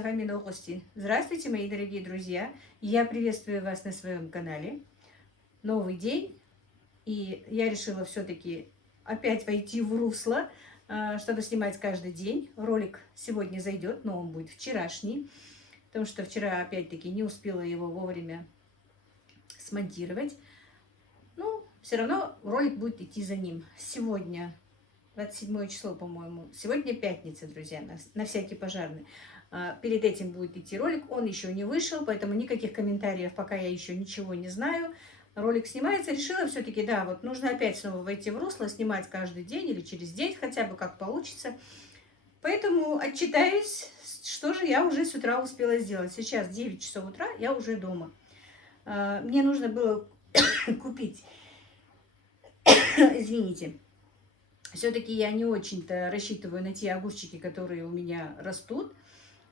Сагами новости. Здравствуйте, мои дорогие друзья! Я приветствую вас на своем канале. Новый день, и я решила все-таки опять войти в русло, чтобы снимать каждый день. Ролик сегодня зайдет, но он будет вчерашний, потому что вчера опять-таки не успела его вовремя смонтировать. Ну, все равно ролик будет идти за ним. Сегодня 27 число, по-моему. Сегодня пятница, друзья, на всякий пожарный. Перед этим будет идти ролик, он еще не вышел, поэтому никаких комментариев, пока я еще ничего не знаю. Ролик снимается, решила все-таки, да, вот нужно опять снова войти в русло, снимать каждый день или через день, хотя бы как получится. Поэтому отчитаюсь, что же я уже с утра успела сделать. Сейчас 9 часов утра, я уже дома. Мне нужно было купить, извините, все-таки я не очень-то рассчитываю на те огурчики, которые у меня растут.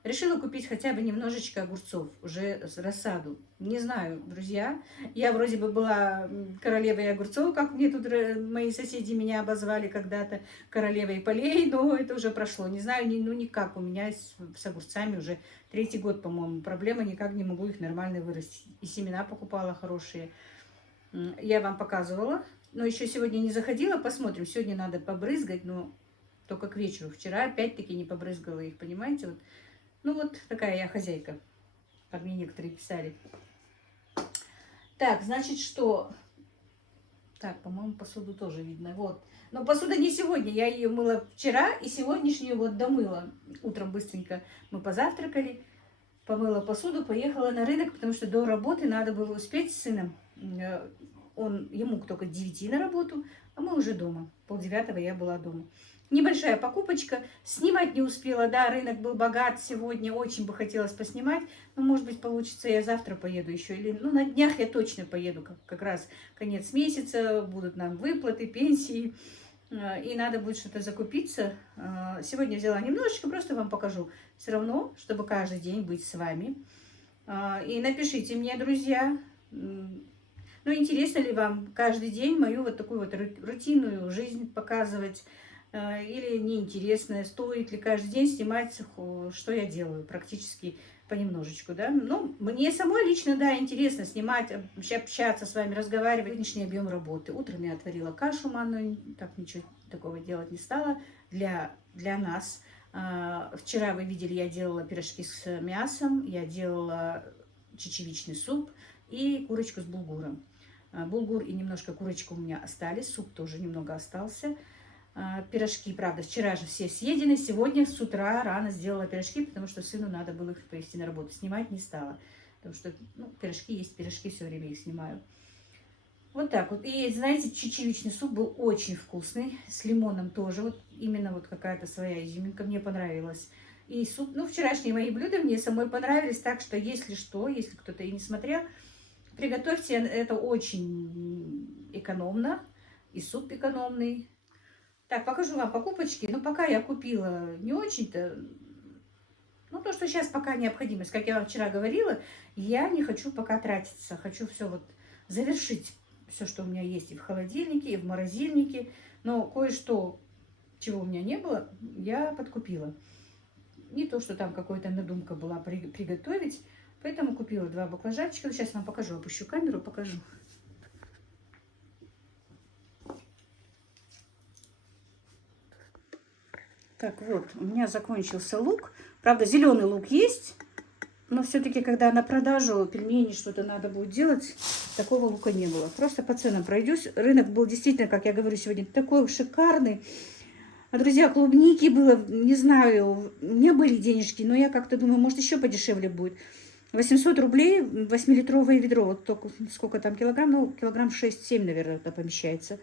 Решила купить хотя бы немножечко огурцов, уже с рассаду. Не знаю, друзья, я вроде бы была королевой огурцов, как мне тут мои соседи меня обозвали когда-то, королевой полей, но это уже прошло. Не знаю, ну никак, у меня с огурцами уже 3-й год, по-моему, проблема, никак не могу их нормально вырастить. И семена покупала хорошие, я вам показывала. Но еще сегодня не заходила, посмотрим. Сегодня надо побрызгать, но только к вечеру. Вчера опять-таки не побрызгала их, понимаете? Вот. Ну вот такая я хозяйка, как мне некоторые писали. Так, значит, что... Так, по-моему, посуду тоже видно. Вот. Но посуда не сегодня. Я ее мыла вчера и сегодняшнюю вот домыла. Утром быстренько мы позавтракали. Помыла посуду, поехала на рынок, потому что до работы надо было успеть с сыном. Ему только 9 на работу, а мы уже дома. 8:30 я была дома. Небольшая покупочка. Снимать не успела, да, рынок был богат сегодня, очень бы хотелось поснимать. Но, может быть, получится, я завтра поеду еще. Или, ну, на днях я точно поеду, как раз конец месяца, будут нам выплаты, пенсии. И надо будет что-то закупиться. Сегодня взяла немножечко, просто вам покажу. Все равно, чтобы каждый день быть с вами. И напишите мне, друзья, ну, интересно ли вам каждый день мою вот такую вот рутинную жизнь показывать, или неинтересно, стоит ли каждый день снимать, что я делаю, практически понемножечку, да. Ну, мне самой лично, да, интересно снимать, общаться с вами, разговаривать. Сегодняшний объем работы. Утром я отварила кашу манную, так ничего такого делать не стала для нас. Вчера, вы видели, я делала пирожки с мясом, я делала чечевичный суп и курочку с булгуром. Булгур и немножко курочка у меня остались, суп тоже немного остался. Пирожки, правда, вчера же все съедены. Сегодня с утра рано сделала пирожки, потому что сыну надо было их повезти на работу. Снимать не стала, потому что, ну, пирожки есть пирожки, все время их снимаю. Вот так вот. И, знаете, чечевичный суп был очень вкусный, с лимоном тоже. Вот именно вот какая-то своя изюминка, мне понравилась. И суп, ну, вчерашние мои блюда мне самой понравились, так что, если что, если кто-то и не смотрел, приготовьте, это очень экономно, и суп экономный. Так, покажу вам покупочки. Но пока я купила не очень-то, ну, то, что сейчас пока необходимость. Как я вам вчера говорила, я не хочу пока тратиться. Хочу все вот завершить, все, что у меня есть и в холодильнике, и в морозильнике. Но кое-что, чего у меня не было, я подкупила. Не то, что там какая-то надумка была приготовить. Поэтому купила 2 баклажанчика. Сейчас вам покажу, опущу камеру, покажу. Так, вот, у меня закончился лук. Правда, зеленый лук есть, но все-таки, когда на продажу пельмени что-то надо будет делать, такого лука не было. Просто по ценам пройдусь. Рынок был действительно, как я говорю сегодня, такой шикарный. А, друзья, клубники было, не знаю, у меня были денежки, но я как-то думаю, может, еще подешевле будет. 800 рублей 8-литровое ведро. Вот только сколько там килограмм? Ну, килограмм 6-7, наверное, это помещается.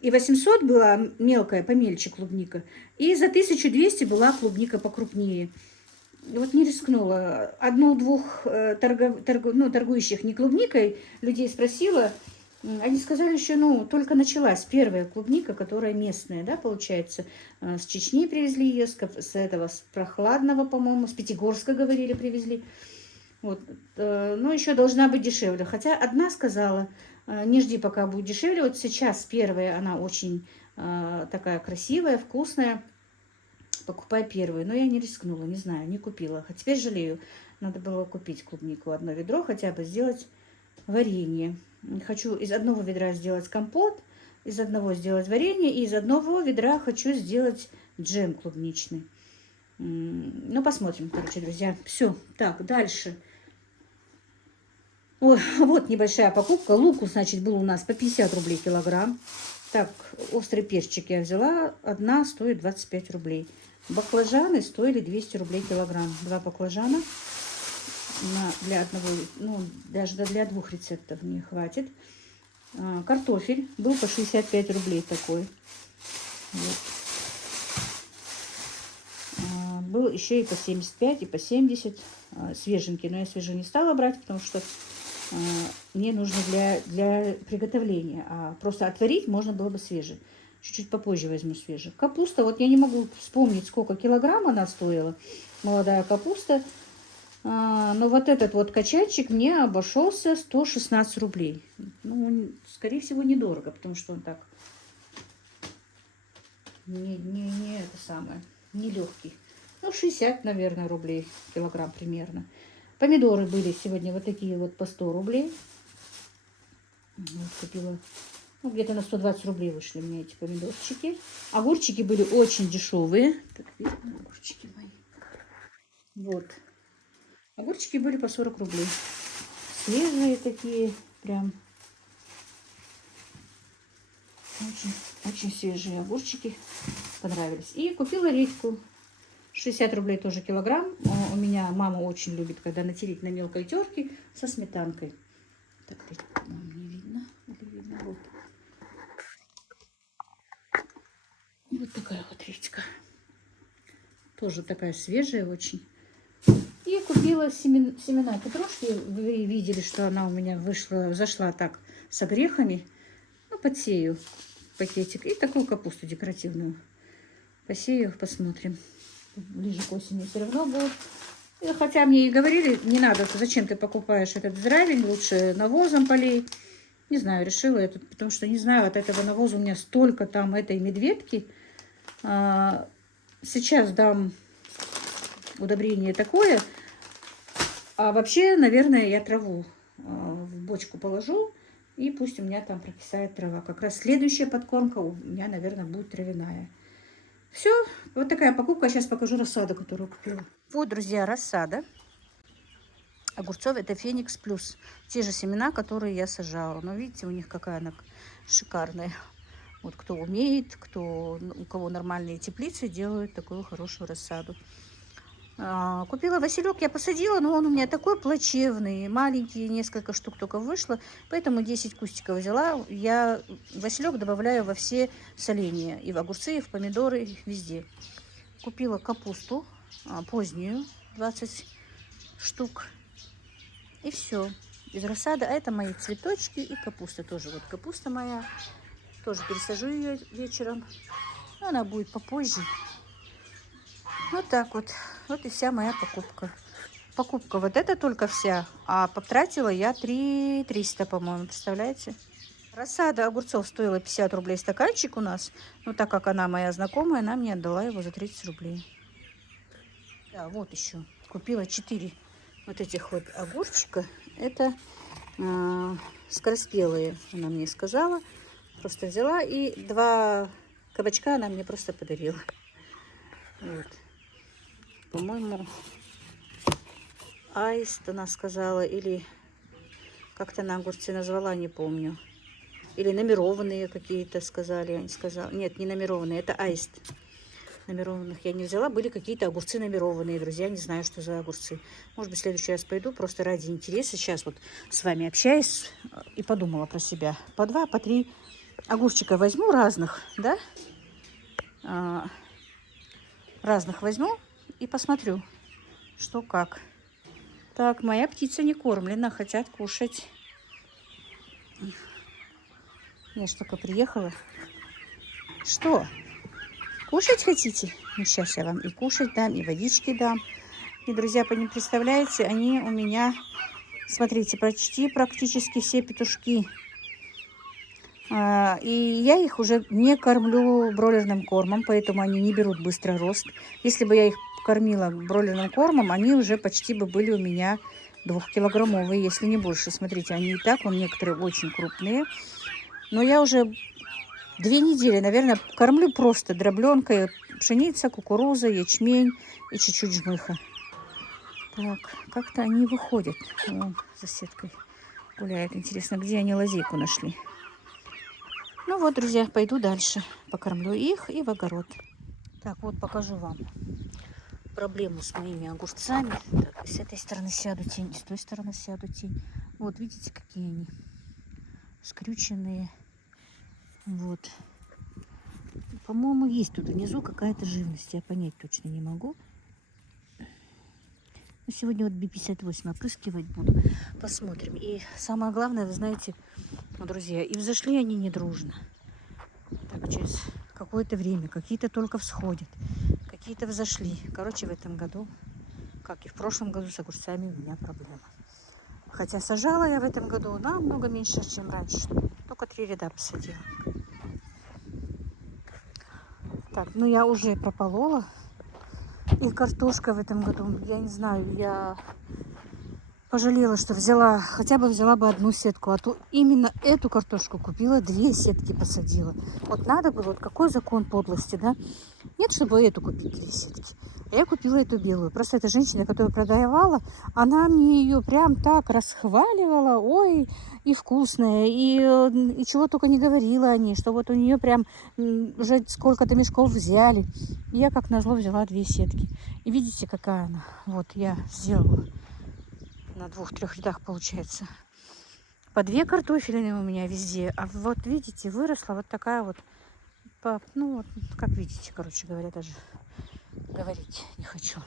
И 800 была мелкая, помельче клубника. И за 1200 была клубника покрупнее. И вот не рискнула. Одну-двух торгующих не клубникой людей спросила. Они сказали еще, ну, только началась первая клубника, которая местная, да, получается. С Чечни привезли ее, с этого, с прохладного, по-моему, с Пятигорска, говорили, привезли. Вот. Но еще должна быть дешевле. Хотя одна сказала, не жди, пока будет дешевле. Вот сейчас первая, она очень такая красивая, вкусная. покупай первую. Но я не рискнула, не знаю, не купила. А теперь жалею. Надо было купить клубнику одно ведро, хотя бы сделать варенье. Хочу из одного ведра сделать компот, из одного сделать варенье, и из одного ведра хочу сделать джем клубничный. Ну, посмотрим, короче, друзья. Все, так, дальше. Ой, вот небольшая покупка. Луку, значит, был у нас по 50 рублей килограмм. Так, острый перчик я взяла. Одна стоит 25 рублей. Баклажаны стоили 200 рублей килограмм. 2 баклажана. Для одного, ну, даже для 2 рецептов не хватит. Картофель был по 65 рублей такой. Вот. Был еще и по 75, и по 70 свеженький. Но я свежий не стала брать, потому что мне нужно для приготовления. А просто отварить можно было бы свежий. Чуть-чуть попозже возьму свежий. Капуста, вот я не могу вспомнить, сколько килограмм она стоила. Молодая капуста. Но вот этот вот качанчик мне обошелся 116 рублей. Ну, скорее всего, недорого, потому что он так не это самое, не легкий. Ну, 60, наверное, рублей килограмм примерно. Помидоры были сегодня вот такие вот по 100 рублей. Вот купила, ну, где-то на 120 рублей вышли мне эти помидорчики. Огурчики были очень дешевые. Так, видно, огурчики мои. Вот. Огурчики были по 40 рублей. Свежие такие, прям. Очень свежие огурчики. Понравились. И купила редьку. 60 рублей тоже килограмм. У меня мама очень любит, когда натереть на мелкой терке со сметанкой. Так, не видно. Или видно? Вот. Вот такая вот редька. Тоже такая свежая очень. И купила семена петрушки. Вы видели, что она у меня зашла так с огрехами. Ну, подсею пакетик. И такую капусту декоративную. Посею, посмотрим. Ближе к осени все равно будет. И хотя мне и говорили, не надо, зачем ты покупаешь этот зравень, лучше навозом полей. Не знаю, решила это, потому что не знаю, от этого навоза у меня столько там этой медведки. Сейчас дам удобрение такое. А вообще, наверное, я траву в бочку положу, и пусть у меня там прокисает трава. Как раз следующая подкормка у меня, наверное, будет травяная. Все, вот такая покупка. Сейчас покажу рассаду, которую купила. Вот, друзья, рассада огурцов. Это Феникс Плюс. Те же семена, которые я сажала. Но видите, у них какая она шикарная. Вот кто умеет, у кого нормальные теплицы, делают такую хорошую рассаду. Купила василек, я посадила, но он у меня такой плачевный, маленький, несколько штук только вышло, поэтому 10 кустиков взяла. Я василек добавляю во все соления, и в огурцы, и в помидоры, и везде. Купила капусту позднюю, 20 штук, и все. Из рассады, а это мои цветочки и капуста тоже. Вот капуста моя, тоже пересажу ее вечером, она будет попозже. Вот так вот. Вот и вся моя покупка. Покупка вот эта только вся. А потратила я 300, по-моему. Представляете? Рассада огурцов стоила 50 рублей стаканчик у нас. Но так как она моя знакомая, она мне отдала его за 30 рублей. Да, вот еще. Купила 4 вот этих вот огурчика. Это скороспелые, она мне сказала. Просто взяла. И 2 кабачка она мне просто подарила. Вот. По-моему, аист она сказала, или как-то на огурцы назвала, не помню. Или номерованные какие-то сказали, я не сказала. Нет, не номерованные, это аист. Номерованных я не взяла, были какие-то огурцы номерованные, друзья, не знаю, что за огурцы. Может быть, в следующий раз пойду, просто ради интереса. Сейчас вот с вами общаюсь и подумала про себя. По 2, по 3 огурчика возьму разных, да? Разных возьму. И посмотрю, что как. Так, моя птица не кормлена, хотят кушать. Я ж только приехала. Что? Кушать хотите? Ну, сейчас я вам и кушать дам, и водички дам. И, друзья, не представляете, они у меня, смотрите, почти практически все петушки И я их уже не кормлю бройлерным кормом, поэтому они не берут быстро рост. Если бы я их кормила бройлерным кормом, они уже почти бы были у меня 2-килограммовые, если не больше. Смотрите, они и так, некоторые очень крупные. Но я уже 2 недели, наверное, кормлю просто дробленкой. Пшеница, кукуруза, ячмень и чуть-чуть жмыха. Так, как-то они выходят. Вон, за сеткой гуляют. Интересно, где они лазейку нашли. Ну вот, друзья, пойду дальше. Покормлю их и в огород. Так, вот покажу вам проблему с моими огурцами. Так, с этой стороны сяду тень, с той стороны сяду тень. Вот, видите, какие они скрюченные. Вот. По-моему, есть тут внизу какая-то живность. Я понять точно не могу. Но сегодня вот B58 опрыскивать буду. Посмотрим. И самое главное, вы знаете, друзья, и взошли они не дружно. Так, через какое-то время. Какие-то только всходят. Какие-то взошли. Короче, в этом году, как и в прошлом году, с огурцами у меня проблема. Хотя сажала я в этом году намного меньше, чем раньше. Только 3 ряда посадила. Так, ну я уже прополола. И картошка в этом году, я не знаю, я пожалела, что взяла, хотя бы взяла бы 1 сетку. А то именно эту картошку купила, 2 сетки посадила. Вот надо было, вот какой закон подлости, да? Нет, чтобы эту купить 2 сетки. А я купила эту белую. Просто эта женщина, которая продавала, она мне ее прям так расхваливала. Ой, и вкусная, и чего только не говорила о ней, что вот у нее прям уже сколько-то мешков взяли. И я, как назло, взяла 2 сетки. И видите, какая она. Вот я сделала. На 2-3 рядах получается. По 2 картофелины у меня везде. А вот видите, выросла вот такая вот. Ну вот, как видите, короче говоря, даже говорить не хочу.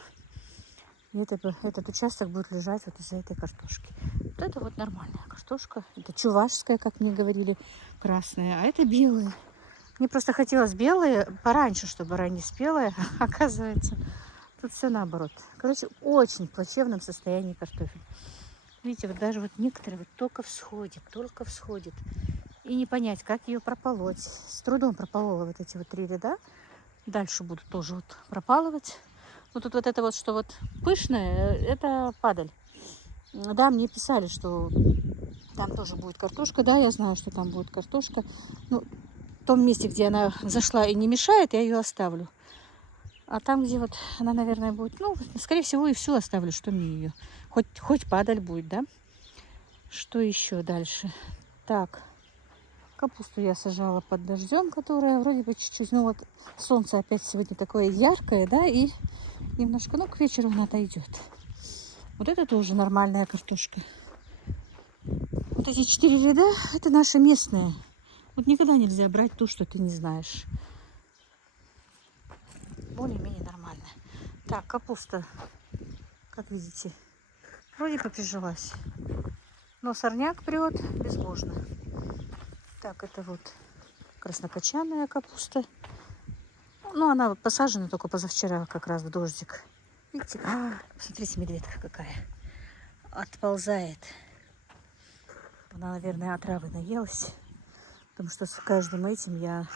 И этот участок будет лежать вот из-за этой картошки. Вот это вот нормальная картошка. Это чувашская, как мне говорили, красная. А это белая. Мне просто хотелось белые пораньше, чтобы ранее спелая. Оказывается, тут все наоборот. Короче, очень в плачевном состоянии картофель. Видите, вот даже вот некоторые вот только всходит. И не понять, как ее прополоть. С трудом прополола вот эти вот 3 ряда. Дальше буду тоже вот пропалывать. Ну тут вот это вот, что вот пышное, это падаль. Да, мне писали, что там тоже будет картошка. Да, я знаю, что там будет картошка. Ну, в том месте, где она зашла и не мешает, я ее оставлю. А там, где вот она, наверное, будет, ну, скорее всего, и всю оставлю, что мне ее. Хоть падаль будет, да? Что еще дальше? Так, капусту я сажала под дождем, которая вроде бы чуть-чуть, ну вот солнце опять сегодня такое яркое, да, и немножко, ну, к вечеру она отойдет. Вот это тоже нормальная картошка. Вот эти 4 ряда, это наши местные. Вот никогда нельзя брать то, что ты не знаешь. Более-менее нормально. Так, капуста, как видите, вроде бы прижилась. Но сорняк прет безбожно. Так, это вот краснокочанная капуста. Ну, она вот посажена только позавчера, как раз в дождик. Видите? Смотрите, медведка какая. Отползает. Она, наверное, отравы наелась. Потому что с каждым этим я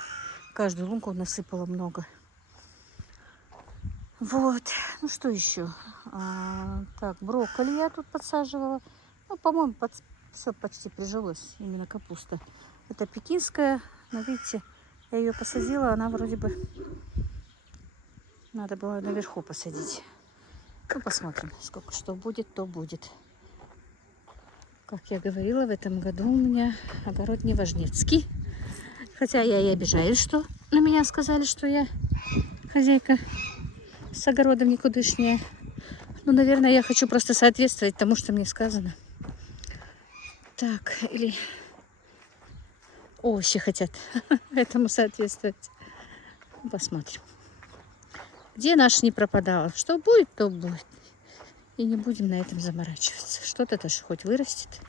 каждую лунку насыпала много. Вот. Ну, что еще? Так, брокколи я тут подсаживала. Ну, по-моему, все почти прижилось. Именно капуста. Это пекинская. Но, видите, я ее посадила. Она вроде бы... Надо было наверху посадить. Ну, посмотрим. Сколько что будет, то будет. Как я говорила, в этом году у меня огород неважнецкий. Хотя я и обижаюсь, что на меня сказали, что я хозяйка с огородом никудышняя. Ну, наверное, я хочу просто соответствовать тому, что мне сказано. Так, или овощи хотят этому соответствовать. Посмотрим. Где наш не пропадал? Что будет, то будет. И не будем на этом заморачиваться. Что-то даже хоть вырастет.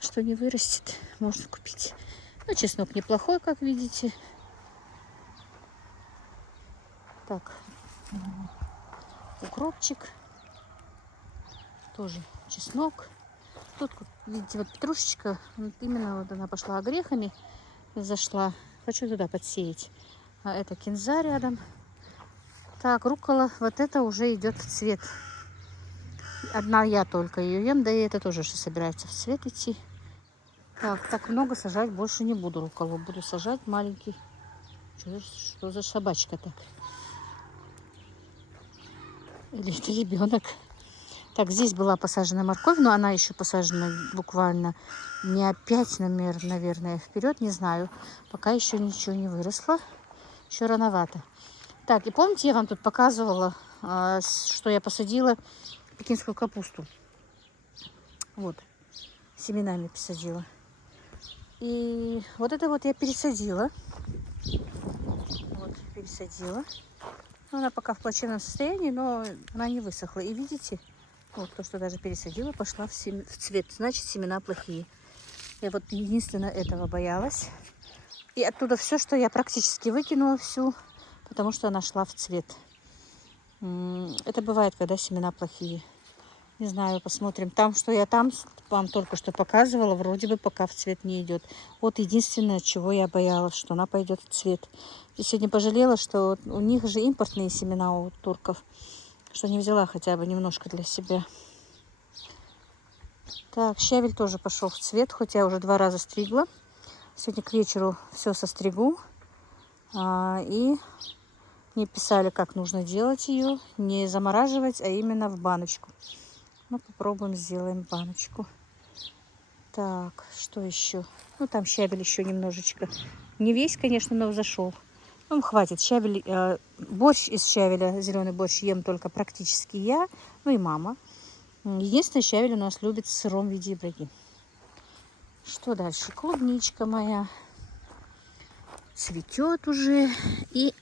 Что не вырастет, можно купить. Ну, чеснок неплохой, как видите. Так, укропчик. Тоже чеснок. Тут, видите, вот петрушечка, вот именно вот она пошла огрехами. зашла. Хочу туда подсеять. А это кинза рядом. Так, руккола, вот это уже идет в цвет. Одна я только ее ем, да и это тоже что собирается в цвет идти. Так много сажать больше не буду рукколу. Буду сажать маленький. Что за собачка так? Или это ребенок? Так, здесь была посажена морковь, но она еще посажена буквально не 5, наверное, вперед, не знаю. Пока еще ничего не выросло. Еще рановато. Так, и помните, я вам тут показывала, что я посадила пекинскую капусту. Вот, семенами посадила. И вот это вот я пересадила. Вот, пересадила. Она пока в плачевном состоянии, но она не высохла. И видите, вот то, что даже пересадила, пошла в цвет. Значит, семена плохие. Я вот единственное этого боялась. И оттуда все, что я практически выкинула всю, потому что она шла в цвет. Это бывает, когда семена плохие. Не знаю, посмотрим. Там, что я там вам только что показывала, вроде бы пока в цвет не идет. Вот единственное, чего я боялась, что она пойдет в цвет. И сегодня пожалела, что у них же импортные семена у турков, что не взяла хотя бы немножко для себя. Так, щавель тоже пошел в цвет, хоть я уже 2 раза стригла. Сегодня к вечеру все состригу. И мне писали, как нужно делать ее. Не замораживать, а именно в баночку. Ну, попробуем, сделаем баночку. Так, что еще? Ну, там щавель еще немножечко. Не весь, конечно, но зашел. Ну, хватит. Щавель, борщ из щавеля, зеленый борщ ем только практически я, ну и мама. Единственное, щавель у нас любит в сыром виде Ибрагим. Что дальше? Клубничка моя цветет уже. И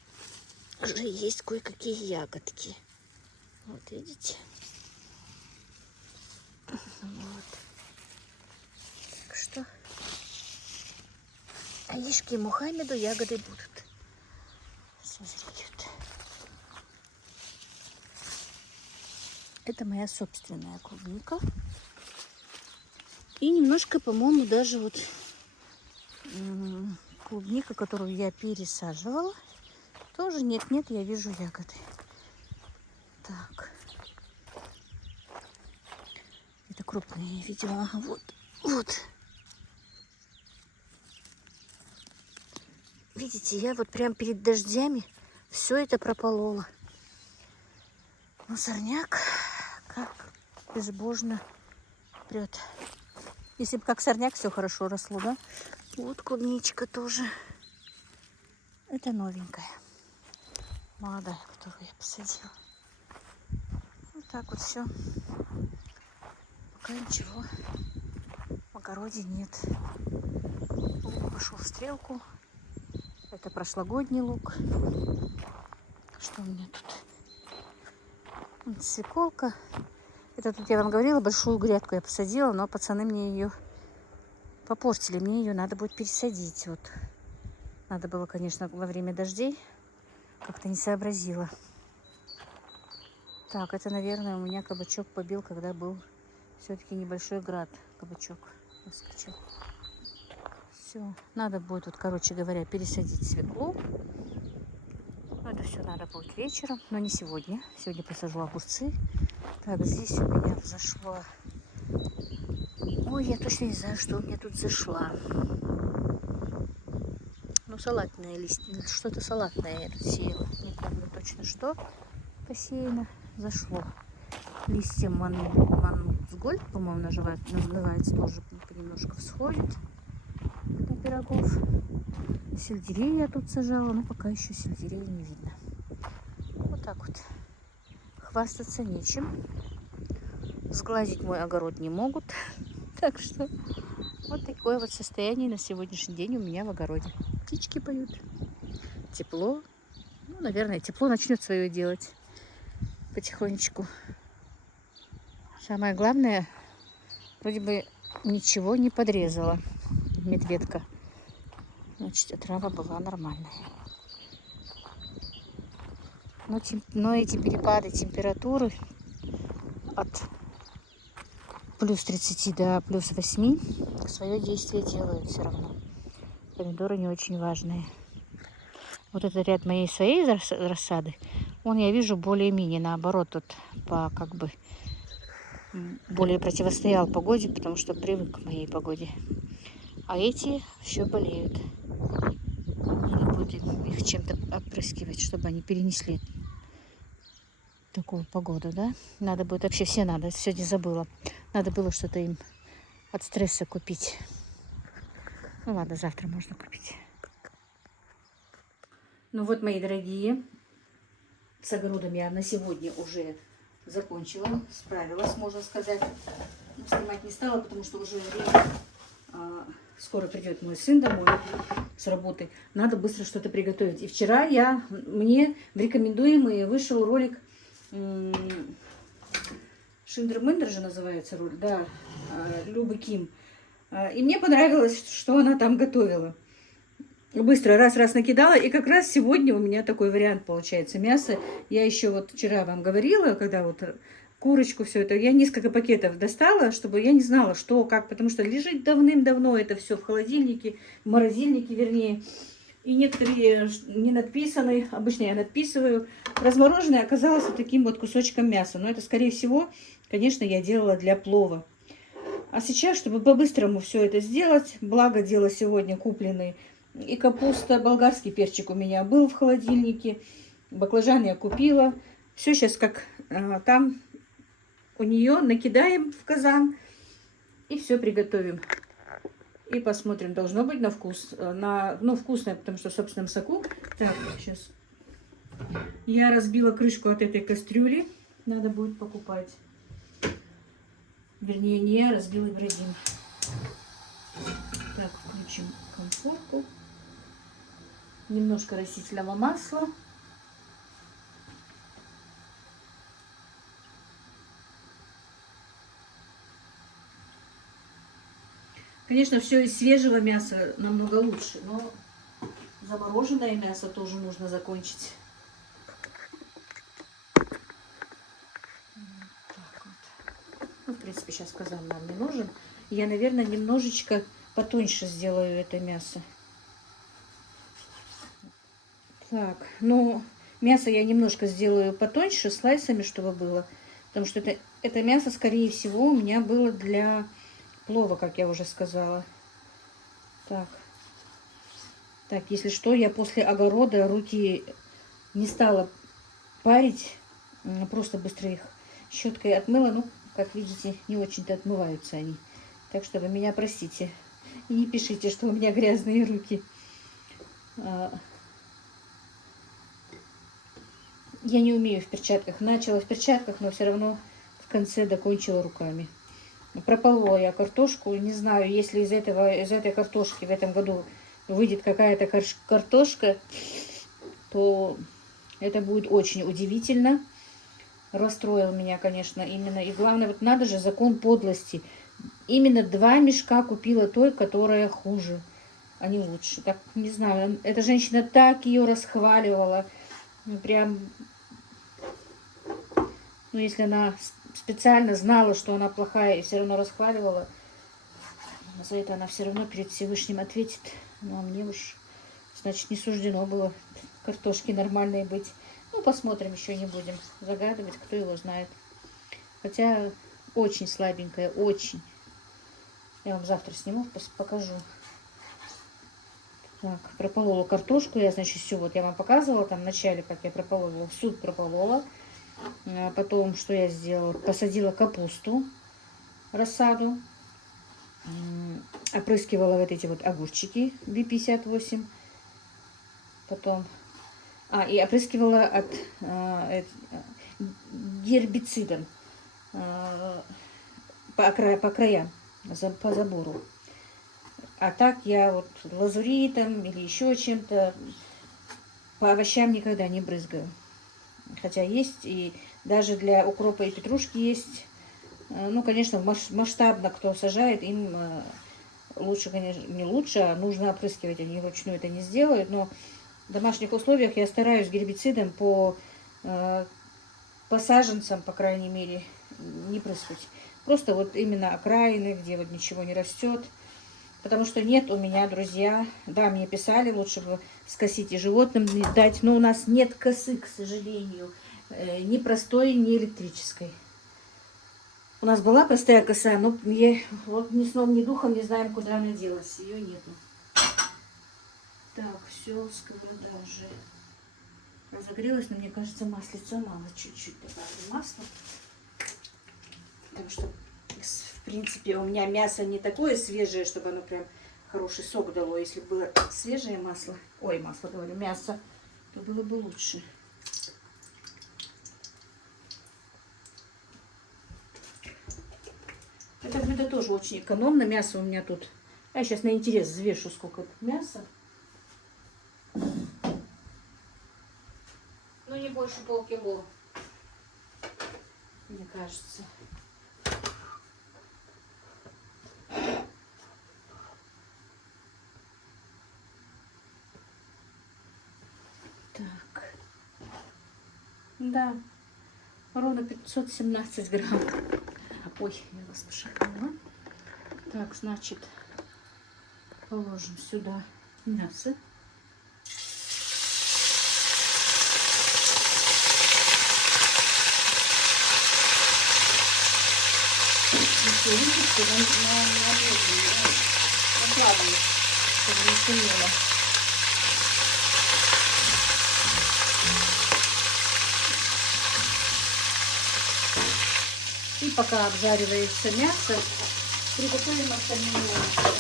уже есть кое-какие ягодки. Вот, видите? Вот. Так что Алишке и Мухаммеду ягоды будут. Созреют. Это моя собственная клубника. И немножко, по-моему, даже вот клубника, которую я пересаживала, тоже нет-нет, я вижу ягоды. Так. Это крупные я видела. Вот. Видите, я вот прям перед дождями все это прополола. Но сорняк как безбожно прет. Если бы как сорняк все хорошо росло, да? Вот клубничка тоже. Это новенькая. Молодая, которую я посадила. Вот так вот все. Пока ничего в огороде нет. Лук пошел в стрелку. Это прошлогодний лук. Что у меня тут? Вот свеколка. Это тут, я вам говорила, большую грядку я посадила, но пацаны мне ее попортили. Мне ее надо будет пересадить. Вот. Надо было, конечно, во время дождей. Как-то не сообразила. Так, это, наверное, у меня кабачок побил, когда был все-таки небольшой град. Кабачок выскочил. Все. Надо будет, вот, короче говоря, пересадить свеклу. Это все надо будет вечером, но не сегодня. Сегодня посажу огурцы. Так, здесь у меня взошла. Ой, я точно не знаю, что у меня тут зашла. Ну, салатные листья. Что-то салатное я тут сеяла. Не помню точно, что посеяно. Зашло. Листья манцгольд, по-моему, называется, тоже понемножку всходит на пирогов. Сельдерей я тут сажала, но пока еще сельдерея не видно. Вот так вот. Хвастаться нечем. Сгладить мой огород не могут. Так что вот такое вот состояние на сегодняшний день у меня в огороде. Птички поют. Тепло. Ну, наверное, тепло начнет свое делать потихонечку. Самое главное, вроде бы ничего не подрезала медведка. Значит, трава была нормальная. Но эти перепады температуры от плюс 30 до плюс 8 свое действие делают все равно. Помидоры не очень важные. Вот этот ряд моей своей рассады, он, я вижу, более-менее наоборот, тут как бы более противостоял погоде, потому что привык к моей погоде. А эти все болеют. Надо будет их чем-то опрыскивать, чтобы они перенесли такую погоду, да? Надо будет, вообще все надо, сегодня забыла. Надо было что-то им от стресса купить. Ну ладно, завтра можно купить. Ну вот, мои дорогие, с огородом я на сегодня уже закончила, справилась, можно сказать. Снимать не стала, потому что уже время, скоро придет мой сын домой с работы. Надо быстро что-то приготовить. И вчера мне в рекомендуемые вышел ролик, Шиндер-Мендер же называется ролик, да, Любы Ким. И мне понравилось, что она там готовила. Быстро раз накидала, и как раз сегодня у меня такой вариант получается мясо. Я еще вот вчера вам говорила, когда вот курочку, все это, я несколько пакетов достала, чтобы я не знала, что, как, потому что лежит давным-давно это все в холодильнике, в морозильнике, вернее. И некоторые не надписаны, обычно я надписываю. Размороженное оказалось вот таким вот кусочком мяса, но это, скорее всего, конечно, я делала для плова. А сейчас, чтобы по-быстрому все это сделать, благо дело сегодня купленный и капуста, болгарский перчик у меня был в холодильнике, баклажан я купила. Все сейчас как там у нее накидаем в казан и все приготовим. И посмотрим, должно быть на вкус, ну вкусное, потому что в собственном соку. Так, сейчас я разбила крышку от этой кастрюли, надо будет покупать. Вернее, не я, разбила Ибрагим. Так, включим конфорку. Немножко растительного масла. Конечно, все из свежего мяса намного лучше, но замороженное мясо тоже нужно закончить. Так вот. Ну, в принципе, сейчас казан нам не нужен. Я, наверное, немножечко потоньше сделаю это мясо. Так, ну, мясо я немножко сделаю потоньше, слайсами, чтобы было. Потому что это мясо, скорее всего, у меня было для плова, как я уже сказала. Так, если что, я после огорода руки не стала парить. Просто быстро их щеткой отмыла. Ну, как видите, не очень-то отмываются они. Так что вы меня простите. И не пишите, что у меня грязные руки. Я не умею в перчатках. Начала в перчатках, но все равно в конце докончила руками. Прополола я картошку. Не знаю, если из этой картошки в этом году выйдет какая-то картошка, то это будет очень удивительно. Расстроил меня, конечно, именно. И главное, вот надо же, закон подлости. Именно 2 мешка купила той, которая хуже, а не лучше. Так, не знаю, эта женщина так ее расхваливала. Прям, ну, если она специально знала, что она плохая и все равно расхваливала, за это она все равно перед Всевышним ответит. Ну, а мне уж, значит, не суждено было картошки нормальной быть. Ну, посмотрим, еще не будем загадывать, кто его знает. Хотя очень слабенькая, очень. Я вам завтра сниму, покажу. Так, прополола картошку. Я, значит, все, вот я вам показывала там в начале, как я прополола. Суп прополола. Потом, что я сделала? Посадила капусту, рассаду. Опрыскивала вот эти вот огурчики B58. Потом... и опрыскивала от гербицидом по краям, по забору. А так я вот лазуритом или еще чем-то по овощам никогда не брызгаю. Хотя есть и даже для укропа и петрушки есть. Ну, конечно, масштабно кто сажает, им лучше, конечно, не лучше, а нужно опрыскивать. Они вручную это не сделают, но в домашних условиях я стараюсь гербицидом по саженцам, по крайней мере, не прыскать. Просто вот именно окраины, где вот ничего не растет. Потому что нет у меня, друзья, да, мне писали, лучше бы скосить и животным дать, но у нас нет косы, к сожалению, ни простой, ни электрической. У нас была простая коса, но вот ни сном, ни духом не знаем, куда она делась, ее нету. Так, все, сковорода уже разогрелась, но мне кажется, маслица мало, чуть-чуть добавлю масла. Потому что, в принципе, у меня мясо не такое свежее, чтобы оно прям хороший сок дало. Если бы было свежее масло, ой, масло говорю, мясо, то было бы лучше. Это блюдо тоже очень экономно. Мясо у меня тут. Я сейчас на интерес взвешу, сколько тут мяса. Ну, не больше полкило, мне кажется. Так. Да. Ровно 517 грамм. Ой, я вас пошатнула. Так, значит, положим сюда мясо. Если видите, что накладываю, чтобы не шумело. И пока обжаривается мясо, приготовим остальные овощи.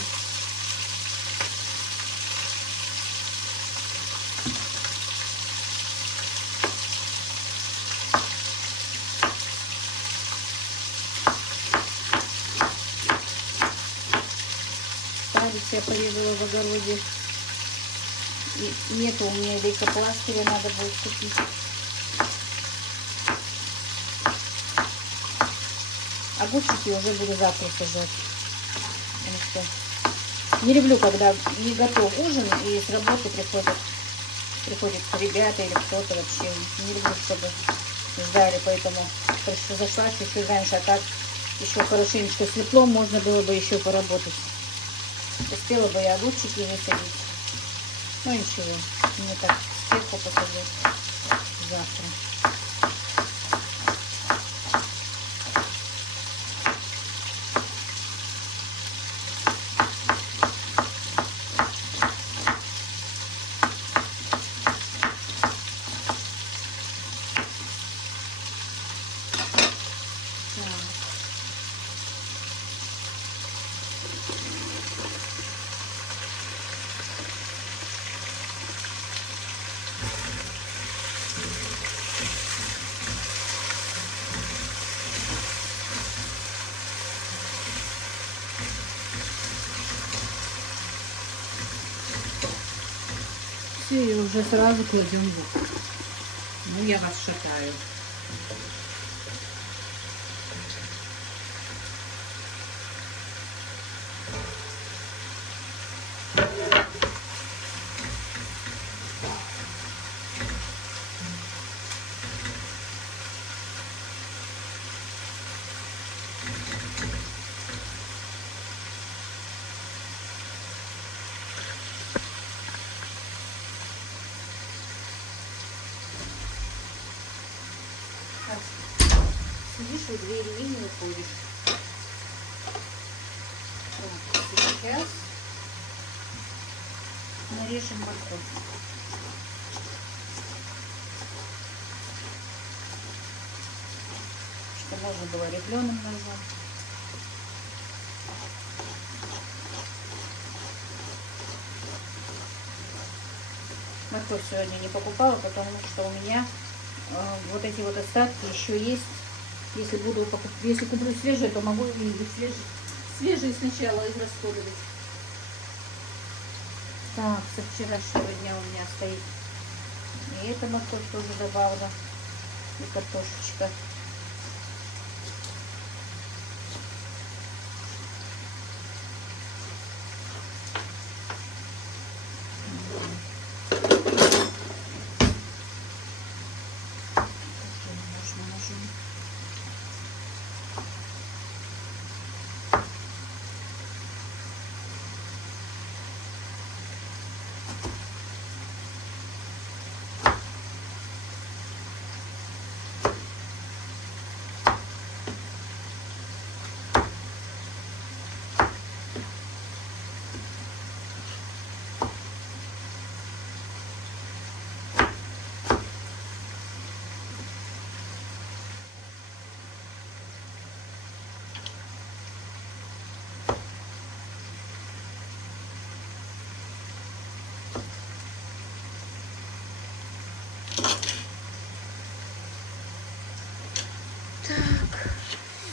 Старец я порезала в огороде. И нету у меня лейкопластыря, надо будет купить. Огурчики уже буду завтра сажать. Потому что не люблю, когда не готов ужин и с работы приходят ребята или кто-то вообще. Не люблю, чтобы ждали, поэтому зашла чуть-чуть раньше, а так еще хорошенечко светло, можно было бы еще поработать. Успела бы и огурчики высадить. Ну ничего, мне так сверху посадить завтра. Все, и уже сразу кладем в лук. Ну, я вас шатаю. Сидишь у двери и не выходишь. Так, сейчас нарежем морковь. Что можно было рифленым ножом. Морковь сегодня не покупала, потому что у меня вот эти вот остатки еще есть. Если куплю свежие, то могу и свежие сначала израсходовать. Так, со вчерашнего дня у меня стоит. И эта морковь тоже добавлю. И картошечка.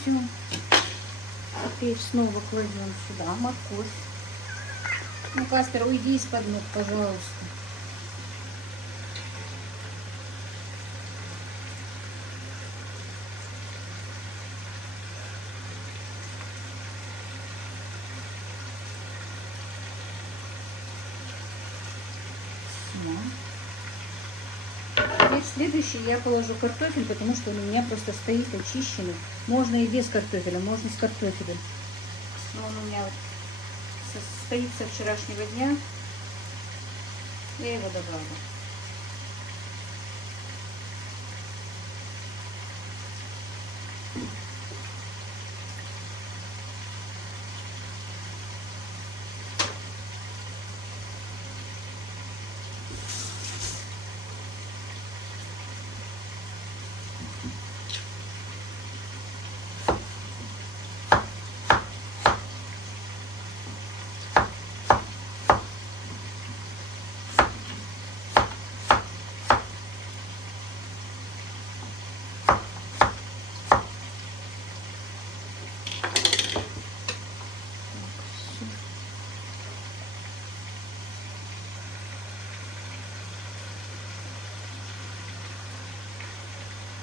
Все. Теперь снова кладем сюда морковь. Ну, Каспер, уйди из-под ног, пожалуйста. Теперь следующий я положу картофель, потому что у меня просто стоит очищенный. Можно и без картофеля, можно с картофелем. Но он у меня вот стоит со вчерашнего дня. Я его добавлю.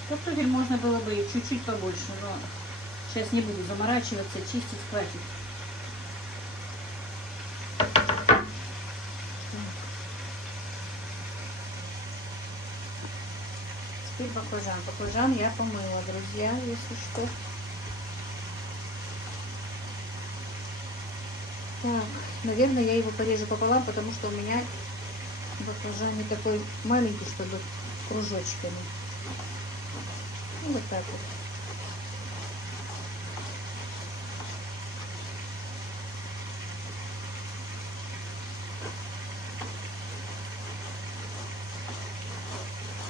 Картофель можно было бы чуть-чуть побольше, но сейчас не буду заморачиваться, чистить хватит. Теперь баклажан. Баклажан я помыла, друзья, если что. Так, наверное, я его порежу пополам, потому что у меня баклажан не такой маленький, чтобы кружочками. И вот так вот.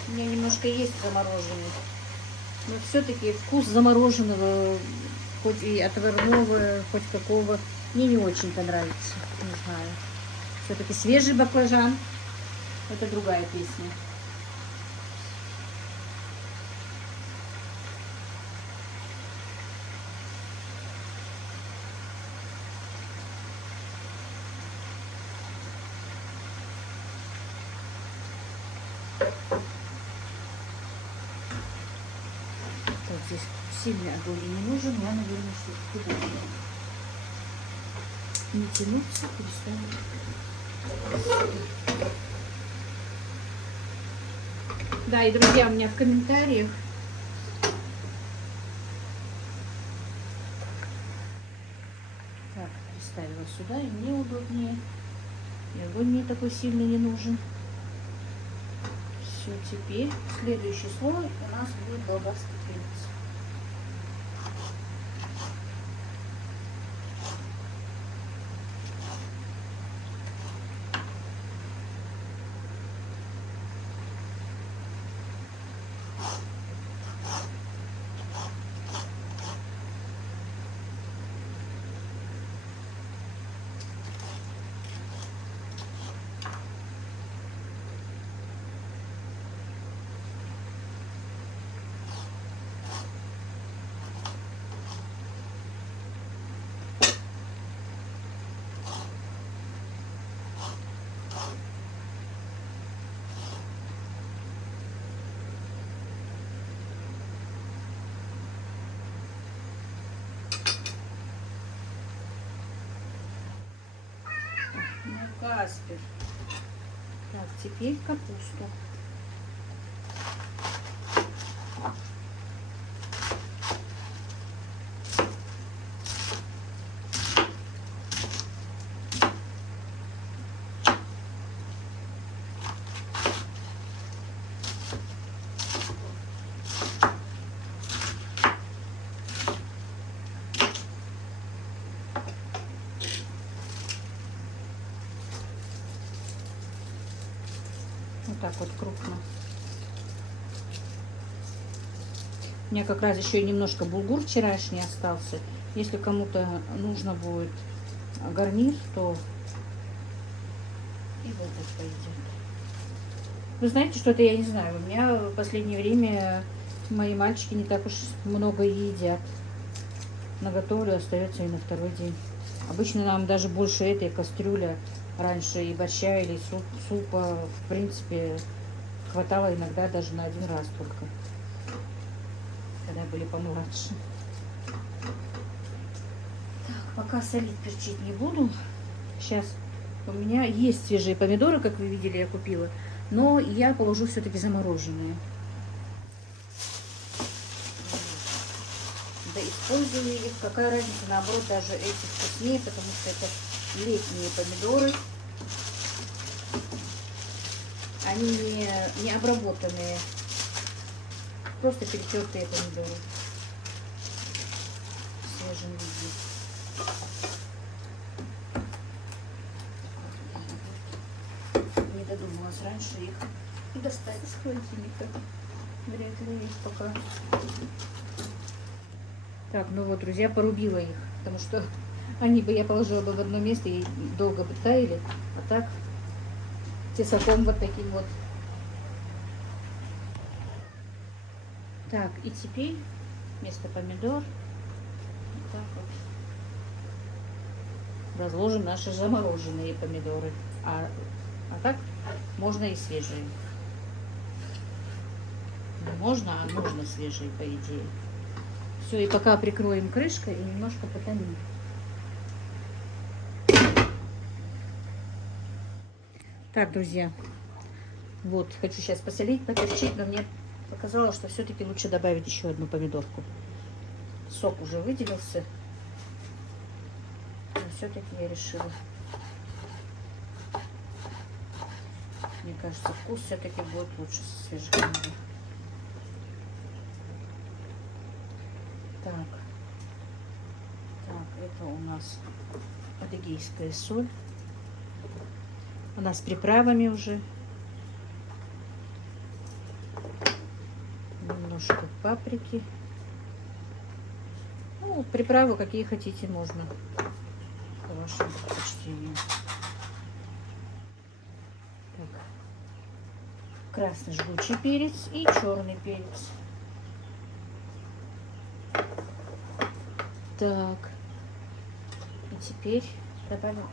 У меня немножко есть замороженный. Но все-таки вкус замороженного, хоть и отварного, хоть какого, мне не очень-то нравится. Не знаю. Все-таки свежий баклажан — это другая песня. Так, здесь сильный огонь не нужен, я, наверное, все-таки буду не тянуться, переставлю. Да, и, друзья, у меня в комментариях так, переставила сюда, и мне удобнее. И огонь мне такой сильный не нужен. Все, теперь следующий слой у нас будет болгарский перец. Каспер. Так, теперь капусту. Вот так вот крупно. У меня как раз еще немножко булгур вчерашний остался. Если кому-то нужно будет гарнир, то и вот это пойдет. Вы знаете, что-то я не знаю. У меня в последнее время мои мальчики не так уж много едят. наготовлю, остается и на второй день. Обычно нам даже больше этой кастрюли раньше и борща, или супа, в принципе, хватало иногда даже на один раз только, когда были помладше. Так, пока солить, перчить не буду. Сейчас у меня есть свежие помидоры, как вы видели, я купила, но я положу все-таки замороженные. Да использую их, какая разница, наоборот, даже эти вкуснее, потому что это летние помидоры. Они не обработанные, просто перетертые помидоры в свежем виде. Не додумалась раньше их достать из холодильника. Вряд ли есть пока. Так, ну вот, друзья, порубила их, потому что они бы я положила бы в одно место и долго бы таяли, а так тесаком вот таким вот. Так, и теперь вместо помидор вот так вот разложим наши замороженные помидоры. А так можно и свежие. Не можно, а нужно свежие, по идее. Все, и пока прикроем крышкой и немножко потомим. Так, друзья, вот, хочу сейчас посолить, поперчить, но мне показалось, что все-таки лучше добавить еще одну помидорку. Сок уже выделился, но все-таки я решила. Мне кажется, вкус все-таки будет лучше со свежих помидор. Так, это у нас адыгейская соль. Она с приправами уже. Немножко паприки. Ну, приправы какие хотите, можно по вашему предпочтению. Так. Красный жгучий перец и черный перец. Так. И теперь добавим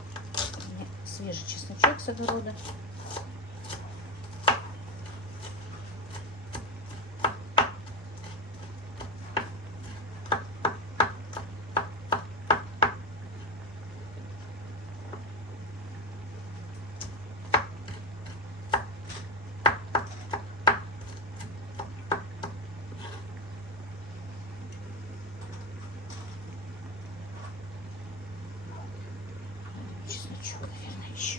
свежий чесночок с огорода. Чесночок, наверное, еще.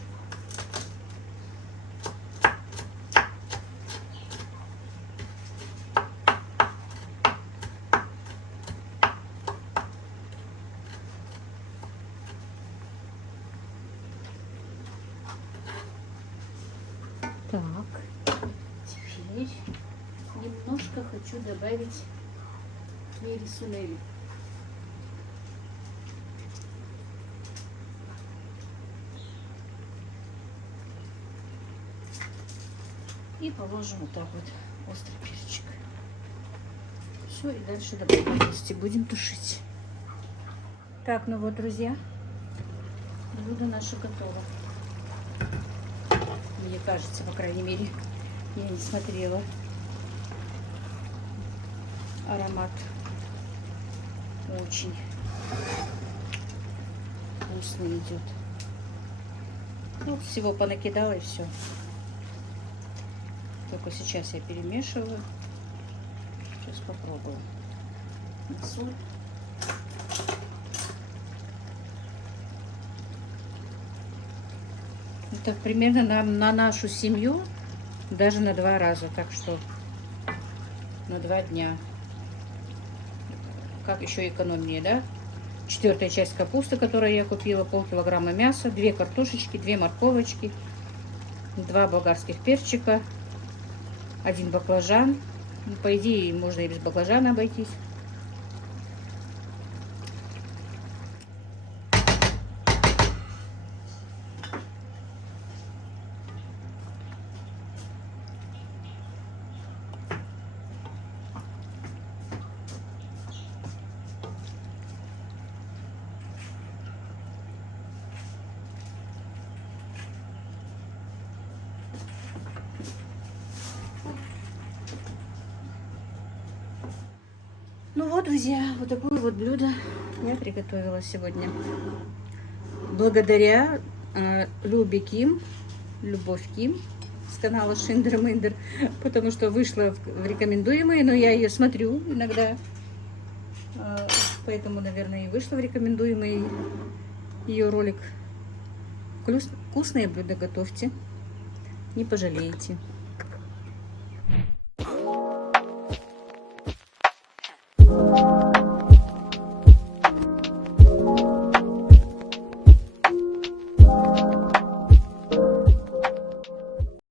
Так, теперь немножко хочу добавить хмели-сунели. И положим вот так вот острый перчик. Все, и дальше добавим вместе, будем тушить. Так, ну вот, друзья, блюдо наше готово. Мне кажется, по крайней мере, я не смотрела. Аромат очень вкусный идет. Ну, всего понакидала и все. Только сейчас я перемешиваю. Сейчас попробую. Соль. Это примерно на нашу семью, даже на 2 раза. Так что на 2 дня. Как еще экономнее, да? 1/4 часть капусты, которую я купила, полкилограмма мяса, 2 картошечки, 2 морковочки, 2 болгарских перчика, 1 баклажан. Ну, по идее, можно и без баклажана обойтись. Ну вот, друзья, вот такое вот блюдо я приготовила сегодня. Благодаря Любе Ким, Любовь Ким с канала Шиндер Миндер, потому что вышла в рекомендуемые, но я ее смотрю иногда, поэтому, наверное, и вышла в рекомендуемый ее ролик. Вкусные блюда готовьте, не пожалеете.